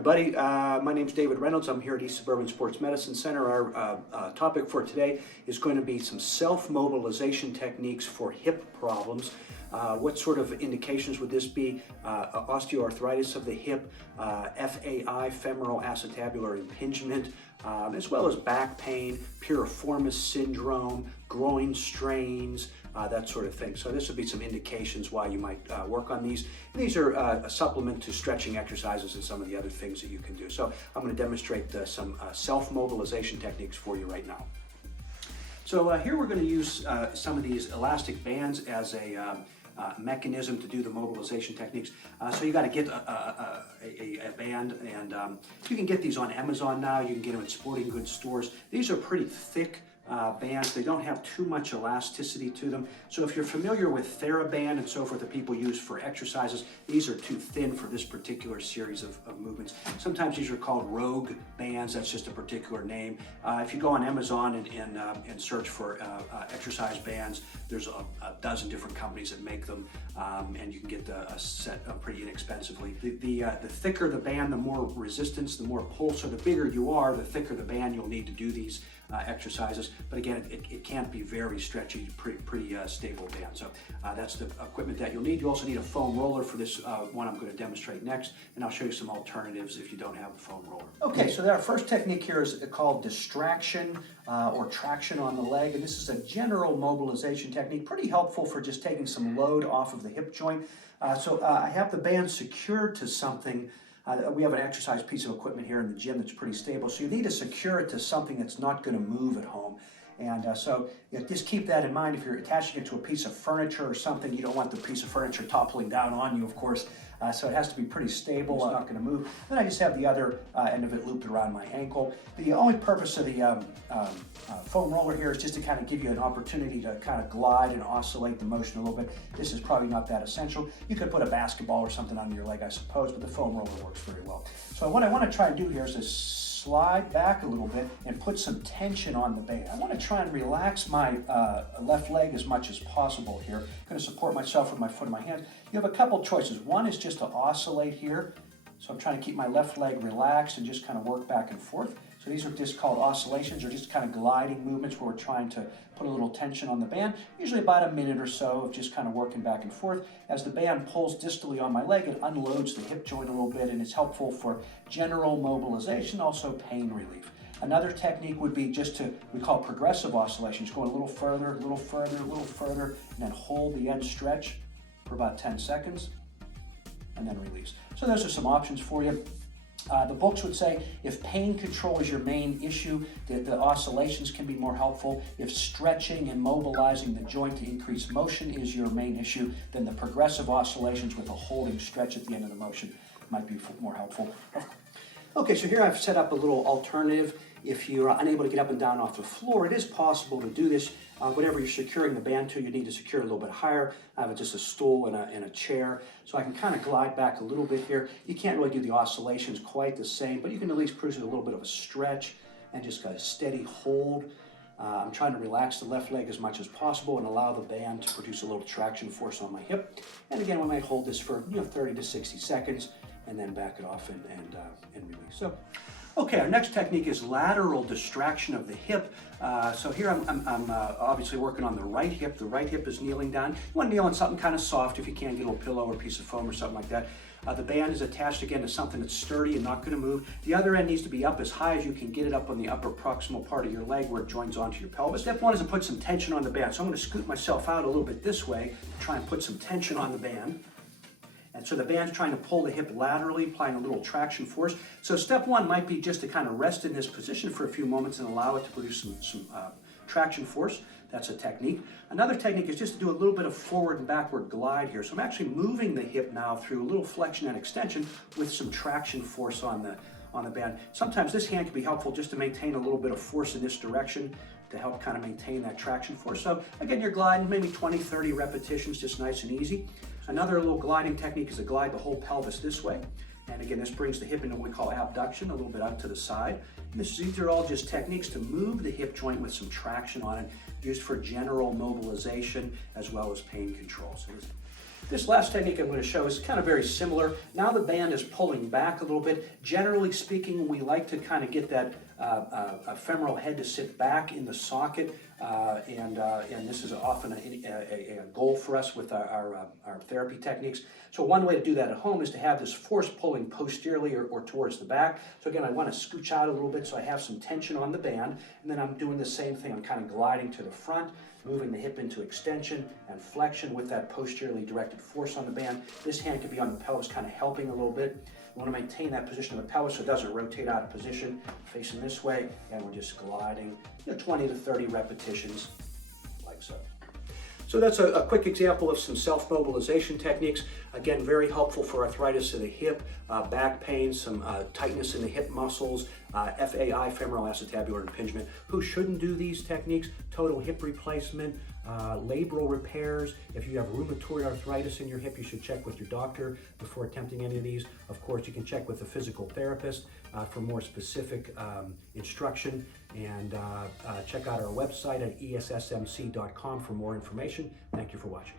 everybody. My name is David Reynolds. I'm here at East Suburban Sports Medicine Center. Our topic for today is going to be some self-mobilization techniques for hip problems. What sort of indications would this be? Osteoarthritis of the hip, FAI, femoral acetabular impingement, as well as back pain, piriformis syndrome, groin strains, that sort of thing. So this would be some indications why you might work on these. And these are a supplement to stretching exercises and some of the other things that you can do. So I'm going to demonstrate some self-mobilization techniques for you right now. So here we're going to use some of these elastic bands as a mechanism to do the mobilization techniques. So you got to get a band, and you can get these on Amazon now. You can get them at sporting goods stores. These are pretty thick bands. They don't have too much elasticity to them. So if you're familiar with TheraBand and so forth that people use for exercises, these are too thin for this particular series of movements. Sometimes these are called Rogue bands. That's just a particular name. If you go on Amazon and search for exercise bands, there's a dozen different companies that make them, and you can get a set pretty inexpensively. The thicker the band, the more resistance, the more pull. So the bigger you are, the thicker the band you'll need to do these exercises. But again, it can't be very stretchy, pretty stable band. So that's the equipment that you'll need. You also need a foam roller for this one I'm going to demonstrate next, and I'll show you some alternatives if you don't have a foam roller. Okay, so our first technique here is called distraction or traction on the leg, and this is a general mobilization technique, pretty helpful for just taking some load off of the hip joint. So I have the band secured to something. We have an exercise piece of equipment here in the gym that's pretty stable, so you need to secure it to something that's not going to move at home. And so just keep that in mind. If you're attaching it to a piece of furniture or something, you don't want the piece of furniture toppling down on you, of course. So it has to be pretty stable, it's not going to move. Then I just have the other end of it looped around my ankle. The only purpose of the foam roller here is just to kind of give you an opportunity to kind of glide and oscillate the motion a little bit. This is probably not that essential. You could put a basketball or something under your leg, I suppose, but the foam roller works very well. So what I want to try and do here is to slide back a little bit and put some tension on the band. I want to try and relax my left leg as much as possible here. I'm going to support myself with my foot in my hand. You have a couple choices. One is just to oscillate here. So I'm trying to keep my left leg relaxed and just kind of work back and forth. So these are just called oscillations, or just kind of gliding movements where we're trying to put a little tension on the band. Usually about a minute or so of just kind of working back and forth. As the band pulls distally on my leg, it unloads the hip joint a little bit, and it's helpful for general mobilization, also pain relief. Another technique would be just to, we call progressive oscillations, going a little further, a little further, a little further, and then hold the end stretch for about 10 seconds, and then release. So those are some options for you. The books would say if pain control is your main issue, the oscillations can be more helpful. If stretching and mobilizing the joint to increase motion is your main issue, then the progressive oscillations with a holding stretch at the end of the motion might be more helpful. Okay, so here I've set up a little alternative. If you're unable to get up and down off the floor, it is possible to do this. Whatever you're securing the band to, you need to secure it a little bit higher. I have just a stool and a chair, so I can kind of glide back a little bit here. You can't really do the oscillations quite the same, but you can at least cruise with a little bit of a stretch and just got a steady hold. I'm trying to relax the left leg as much as possible and allow the band to produce a little traction force on my hip. And again, we might hold this for 30 to 60 seconds and then back it off and release. So, okay, our next technique is lateral distraction of the hip. So here I'm obviously working on the right hip. The right hip is kneeling down. You want to kneel on something kind of soft if you can, get a little pillow or a piece of foam or something like that. The band is attached again to something that's sturdy and not going to move. The other end needs to be up as high as you can get it up on the upper proximal part of your leg where it joins onto your pelvis. Step one is to put some tension on the band. So I'm going to scoot myself out a little bit this way to try and put some tension on the band. And so the band's trying to pull the hip laterally, applying a little traction force. So step one might be just to kind of rest in this position for a few moments and allow it to produce some traction force. That's a technique. Another technique is just to do a little bit of forward and backward glide here. So I'm actually moving the hip now through a little flexion and extension with some traction force on the band. Sometimes this hand can be helpful just to maintain a little bit of force in this direction to help kind of maintain that traction force. So again, you're gliding maybe 20, 30 repetitions, just nice and easy. Another little gliding technique is to glide the whole pelvis this way. And again, this brings the hip into what we call abduction, a little bit out to the side. And these are all just techniques to move the hip joint with some traction on it, used for general mobilization as well as pain control. So This last technique I'm going to show is kind of very similar. Now the band is pulling back a little bit. Generally speaking, we like to kind of get that femoral head to sit back in the socket, and this is often a goal for us with our therapy techniques. So one way to do that at home is to have this force pulling posteriorly or towards the back. So again, I want to scooch out a little bit so I have some tension on the band, and then I'm doing the same thing. I'm kind of gliding to the front, moving the hip into extension and flexion with that posteriorly directed force on the band. This hand could be on the pelvis, kind of helping a little bit. We want to maintain that position of the pelvis so it doesn't rotate out of position, facing this way, and we're just gliding, 20 to 30 repetitions, like so. So that's a quick example of some self-mobilization techniques. Again, very helpful for arthritis of the hip, back pain, some tightness in the hip muscles, FAI, femoral acetabular impingement. Who shouldn't do these techniques? Total hip replacement, labral repairs. If you have rheumatoid arthritis in your hip, you should check with your doctor before attempting any of these. Of course, you can check with a physical therapist for more specific instruction, and check out our website at ESSMC.com for more information. Thank you for watching.